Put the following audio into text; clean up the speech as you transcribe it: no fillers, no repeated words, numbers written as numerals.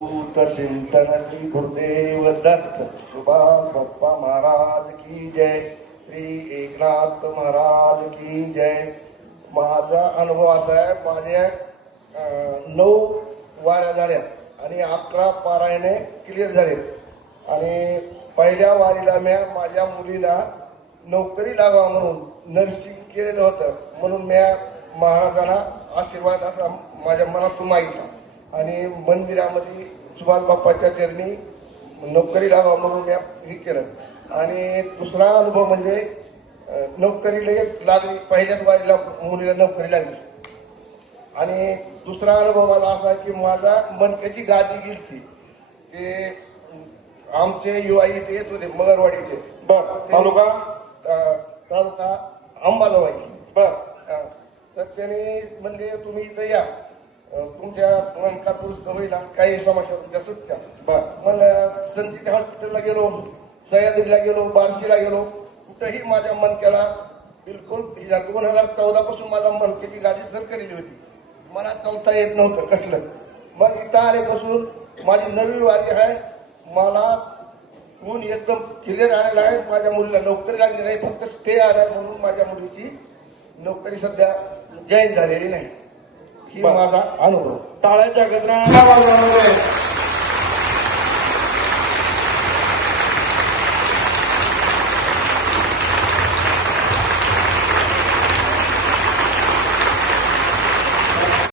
चिंतन श्री गुरुदेव दत्त सुभाष बाप्पा महाराज की जय, श्री एकनाथ महाराज की जय। माझा अनुभव असा आहे, माझ्या 9 वाऱ्या झाल्या आणि 11 पारायणे क्लिअर झाले आणि पहिल्या वारीला मी माझ्या मुलीला नोकरी लावा म्हणून नर्सिंग केलेलं होतं, म्हणून मी महाराजांना आशीर्वाद असा माझ्या मनातून मागितला आणि मंदिरामध्ये सुभाष बाप्पाच्या चरणी नोकरी लावा म्हणून मी हे केलं। आणि दुसरा अनुभव म्हणजे नोकरी लगेच लागली, पहिल्याच वारीला मुलीला नोकरी लागली। आणि दुसरा अनुभव माझा असा आहे की माझा मनक्याची गादी गेली ते आमचे युवा इथे येत होते मगरवाडीचे, तालुका अंबाजोगाई। तर त्याने म्हणले तुम्ही इथं या, तुमच्या मनका दुरुस्त होईल, काही समस्या तुमच्या सुटत्या। मग संचित हॉस्पिटलला गेलो, सह्याद्रीला गेलो, बार्शीला गेलो, कुठेही माझ्या मनक्याला बिलकुल 2014 पासून माझ्या मनक्याची गादी सर केलेली होती, मला चालता येत नव्हतं कसलं। मग इथं आल्यापासून माझी 9वी वारी आहे, मला गुण एकदम क्लिअर आलेला आहे। माझ्या मुलीला नोकरी लागली नाही, फक्त स्टे आला म्हणून माझ्या मुलीची नोकरी सध्या जॉईन झालेली नाही। ही माझा अनुभव। टाळ्याच्या गजरात